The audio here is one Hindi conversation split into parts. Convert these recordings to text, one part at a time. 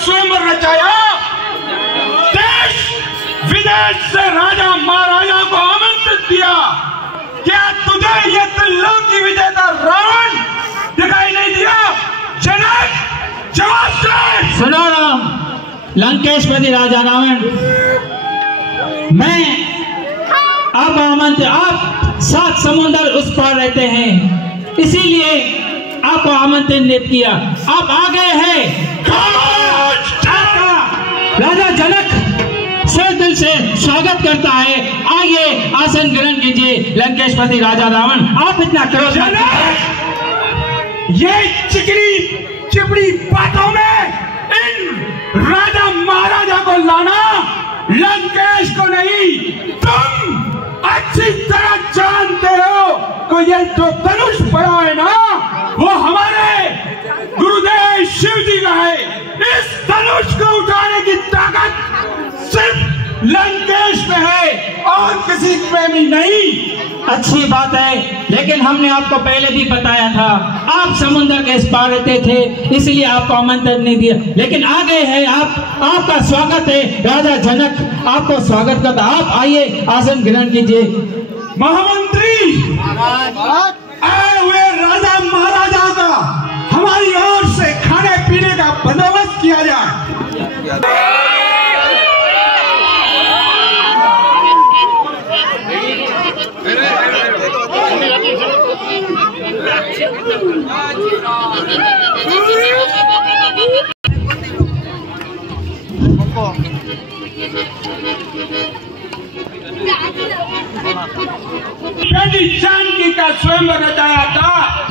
स्वयंवर रचाया, देश विदेश से राजा महाराजा को आमंत्रित किया। क्या तुझे ये त्रिलोकी विजेता रावण दिखाई नहीं दिया? जनक जवाब दे। सुनो राम, लंकेशपति राजा रावण, मैं अब आमंत्रित, आप 7 समुद्र उस पार रहते हैं, इसीलिए आपको आमंत्रित किया। आप आ गए हैं। राजा जनक से दिल से स्वागत करता है। आइए आसन ग्रहण कीजिए। लंकेशपति राजा रावण, आप इतना क्रोध मत कीजिए। ये चिकनी चिपड़ी बातों में इन राजा महाराजा को लाना लंकेश को नहीं, तुम अच्छी तरह जानते हो कि ये जो धनुष पड़ा है ना, वो हमारे गुरुदेव शिव जी का है। इस धनुष को उठाने की ताकत सिर्फ लंकेश में है और किसी में भी नहीं। अच्छी बात है, लेकिन हमने आपको पहले भी बताया था, आप समुद्र के इस पार रहते थे, इसलिए आपको आमंत्रण नहीं दिया, लेकिन आ गए हैं आप। आपका स्वागत है। राजा जनक आपको स्वागत करता। आप आइए आसन ग्रहण कीजिए। महामंत्री, आए हुए राजा महाराजा का हमारी ओर से खाने पीने का बंदोबस्त किया जाए। जानकी का स्वयंवर रचाया था।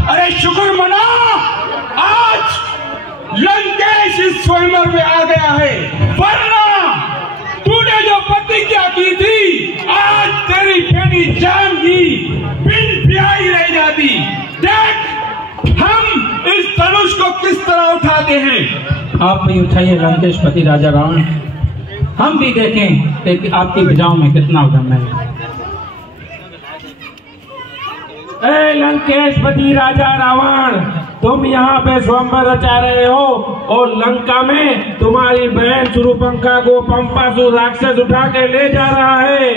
अरे शुक्र मनाओ, आज लंकेश इस स्वयंवर में आ गया है, वरना तूने जो प्रतिज्ञा की थी, आज तेरी बेटी जानकी बिन ब्याही रह जाती। देख हम इस धनुष को किस तरह उठाते हैं। आप भी उठाइए लंकेशपति राजा रावण, हम भी देखें कि आपकी भुजाओं में कितना उद्यम है। ए लंकेशपति राजा रावण, तुम यहाँ पे स्वयंवर रचा रहे हो और लंका में तुम्हारी बहन सुरूपंखा को पंपासुर राक्षस उठा के ले जा रहा है।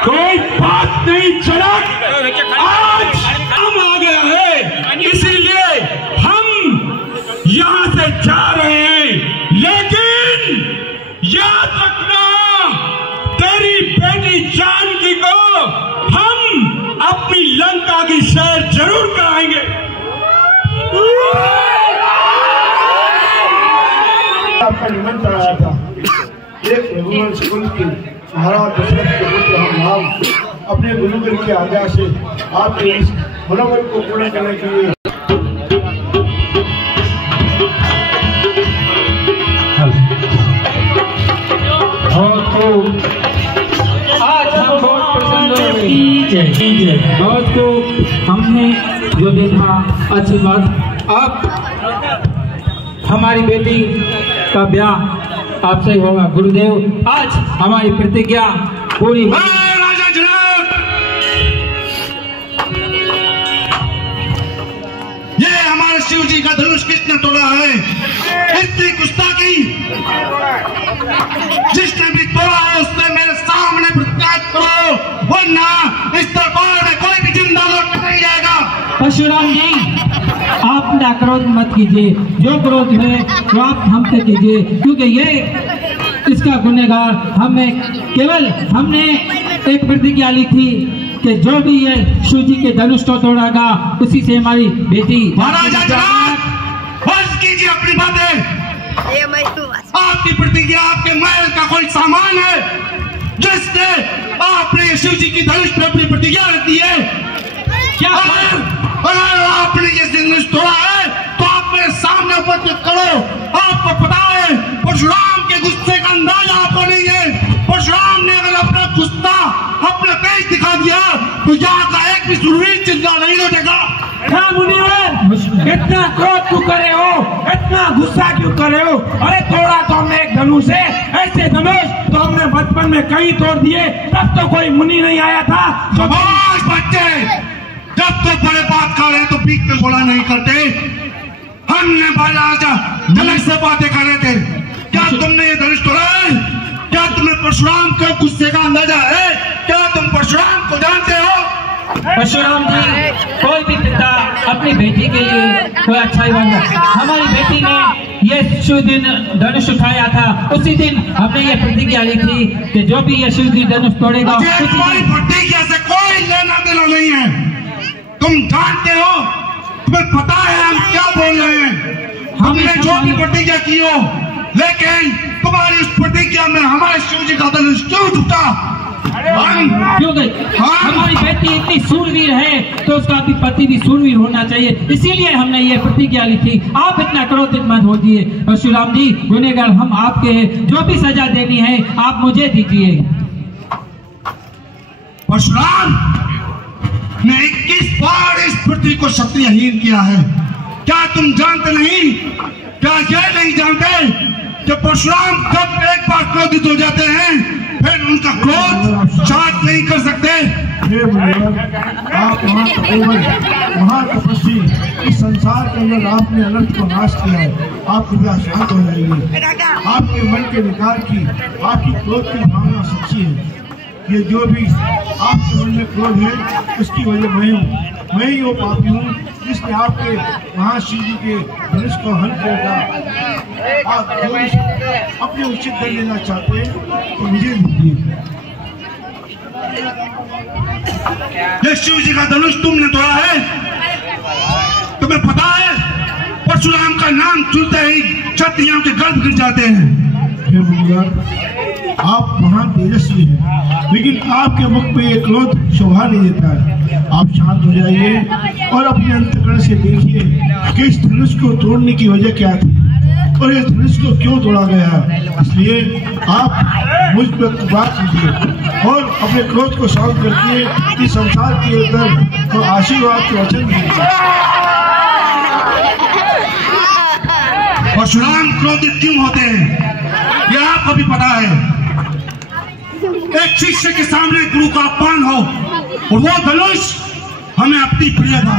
कोई बात नहीं जनक, आज हम आ गया है, इसीलिए हम यहाँ से जा रहे हैं, लेकिन याद रखना तेरी बेटी जानकी को हम अपनी लंका की सैर जरूर कराएंगे। आपका निमंत्रण आया था। एक रघुवंश कुल की महाराज दशरथ के पुत्र हम राम अपने गुरुकुल की आज्ञा से आपके इस मनोबल को पूर्ण करने के लिए आज हम बहुत प्रसन्न हुए। बहुत को हमने जो देखा अच्छी बात। अब हमारी बेटी का ब्याह आपसे होगा गुरुदेव। आज हमारी प्रतिज्ञा पूरी हो। राजा जनक, ये हमारे शिव जी का धनुष किसने तोड़ा है? इतनी गुस्ताखी जिसने भी तोड़ा है उसने मेरे सामने प्रत्यात करो, वरना इस दरबार में कोई भी जिंदा लौट नहीं जाएगा। परशुराम जी, आप ना क्रोध मत कीजिए, जो क्रोध है वो आप हमसे कीजिए, क्योंकि ये इसका गुनहगार हमें केवल हमने एक प्रतिज्ञा ली थी कि जो भी ये शिव जी के धनुष को तोड़ेगा उसी से हमारी बेटी। महाराजा जनक, बस कीजिए अपनी बातें। आपकी प्रतिज्ञा आपके महल का कोई आपने शिव जी की धनुष पे अपनी प्रतिज्ञा रखी है। क्या अगर आपने ये धनुष तोड़ा है तो आप मेरे सामने उपस्थित करो। आपको पता है परशुराम के गुस्से का अंदाजा आपको नहीं है। परशुराम ने अगर अपना गुस्सा अपना तेज दिखा दिया तो यहाँ का एक भी सुरवीर चिंता नहीं लौटेगा। हाँ मुनिवर, इतना क्रोध क्यों करे हो, इतना गुस्सा क्यों करे हो? अरे तोड़ा तो हमने एक धनुष है, ऐसे धनुष तो हमने बचपन में कई तोड़ दिए, तब तो कोई मुनि नहीं आया था। शाबाश बच्चे, जब तो बड़े बात कर रहे तो बीच में बोला नहीं करते। हमने राजा जनक से बातें कर रहे थे। क्या तुमने ये धनुष तोड़ा है? क्या तुम्हें परशुराम के गुस्से का अंदाजा है? क्या तुम परशुराम को जानते हो? परशुराम जी, कोई भी पिता अपनी बेटी के लिए कोई अच्छा ही बनता। हमारी बेटी ने ये शिव दिन धनुष उठाया था, उसी दिन हमने ये प्रतिज्ञा ली थी कि जो भी ये शिव जी धनुष तोड़ेगा, तुम्हारी प्रतिज्ञा से कोई लेना देना नहीं है। तुम जानते हो, तुम्हें पता है हम क्या बोल रहे हैं। हमने जो भी प्रतिज्ञा की हो, लेकिन तुम्हारी उस प्रतिज्ञा में हमारे शिव जी का धनुष क्यों टूटा? क्यों गई? हमारी बेटी इतनी सूरवीर है तो उसका भी पति भी सूरवीर होना चाहिए, इसीलिए हमने ये प्रतिज्ञा ली थी। आप इतना क्रोधित मत होइए परशुराम जी, गुनहगार हम आपके, जो भी सजा देनी है आप मुझे दीजिए। परशुराम ने 21 बार इस पृथ्वी को क्षत्रियहीन किया है। क्या तुम जानते नहीं? क्या ये नहीं जानते कि परशुराम जब एक बार क्रोधित हो जाते हैं फिर उनका क्रोध शांत नहीं कर सकते। आप महातपस्वी, इस संसार के अंदर आपने अनंत को नाश किया है। आप पूरा शांत हो जाइए। आपके मन के विकार की, आपकी क्रोध की भावना सच्ची है। ये जो भी आपके मन में क्रोध है उसकी वजह मैं ही वो पापी हूँ जिसने आपके महाशिव जी के धनुष को हल किया। आप अपने उचित दंड लेना चाहते हैं तो मुझे दीजिए। ये शिव जी का धनुष तुमने तोड़ा है। तुम्हें पता है परशुराम का नाम सुनते ही क्षत्रियों के गर्भ गिर जाते हैं। हे मुनिवर, आप महान तेजस्वी हैं, लेकिन आपके मुख पे ये क्रोध शोभा नहीं देता है। आप शांत हो जाइए और अपने अंतःकरण से देखिए कि इस धनुष को तोड़ने की वजह क्या थी और इस धनुष को क्यों तोड़ा गया। इसलिए आप मुझ पर बात कीजिए और अपने क्रोध को शांत करके इस संसार के अंदर तो आशीर्वाद के वचन दीजिए। परशुराम क्रोधित क्यों होते हैं यह आपको भी पता है। एक शिष्य के सामने गुरु का अपमान हो और वो धनुष हमें अपनी प्रिय था,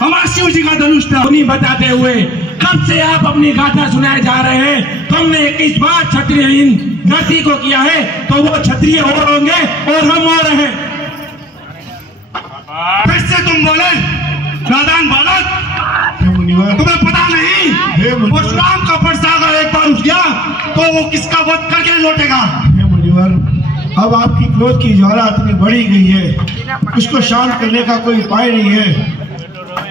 हमारे शिव जी का धनुष था। नहीं बताते हुए कब से आप अपनी गाथा सुनाए जा रहे हैं। तुमने 21 बार क्षत्रियहीन जाति को किया है तो वो क्षत्रिय और होंगे और हम और हैं। फिर से तुम बोले नादान बालक, तुम्हें पता नहीं परशुराम का परसा अगर एक बार उठ गया तो वो किसका वध करके लौटेगा। हे मुनिवर, अब आपकी क्रोध की ज्वाला इतनी बढ़ी गई है, उसको शांत करने का कोई उपाय नहीं है।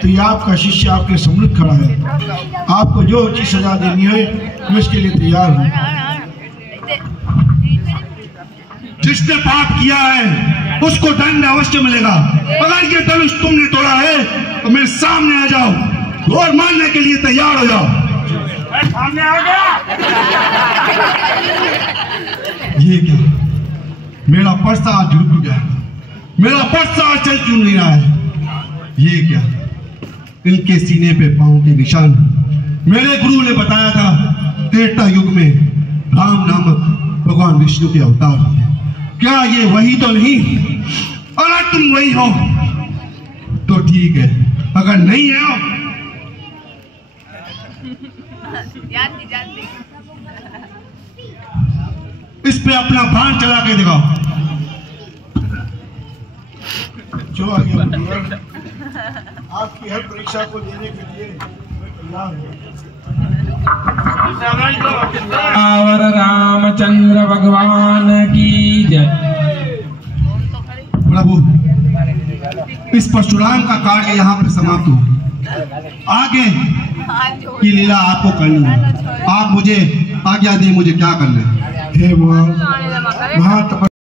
तो ये आपका शिष्य आपके सम्मुख खड़ा है। आपको जो उचित सजा देनी है मैं इसके लिए तैयार हूँ। जिसने पाप किया है उसको दंड अवश्य मिलेगा। अगर ये धनुष तुमने तोड़ा है तो मेरे सामने आ जाओ और मानने के लिए तैयार हो जाओ। सामने आ गया। ये क्या, मेरा पर्सा आज रुक गया, मेरा पर्सा आज चल क्यों नहीं रहा है? ये क्या, इनके सीने पे पांव के निशान। मेरे गुरु ने बताया था त्रेता युग में राम नामक भगवान विष्णु के अवतार होंगे। क्या ये वही तो नहीं? अगर तुम वही हो तो ठीक है, अगर नहीं है इस पे अपना बाण चला के दिखाओ। जो आ गया मुनिवर, आपकी हर परीक्षा को देने के लिए मैं तैयार हूँ। आवर रामचंद्र भगवान की जय। प्रभु, इस परशुराम का कार्य यहाँ पे समाप्त हो। आगे की लीला आपको करनी है। आप मुझे आज्ञा दें, मुझे क्या करना है। हे महातपस्वी